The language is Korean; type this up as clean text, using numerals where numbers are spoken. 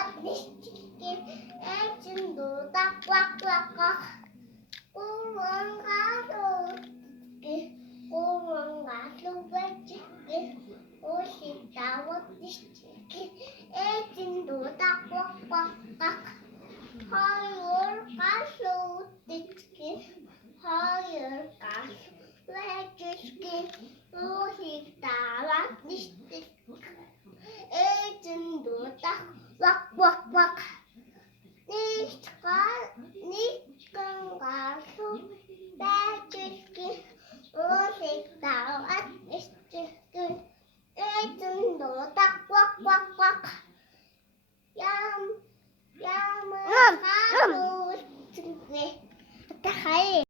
왔니 치킨 애진 노다 꽉꽉꽉 꼬랑 가루 치킨 꼬랑 가루 치킨 옷이 나왔니 치킨 애진 노다 꽉꽉꽉 하율 가루 치킨 하율 가루 치킨 옷이 나왔니 치킨 애진 노다 꽉꽉꽉 니가 가서 빼줄게 옷이 나왔니 애진 노다 꽉꽉꽉 얌얌은 가루 치킨 어떡해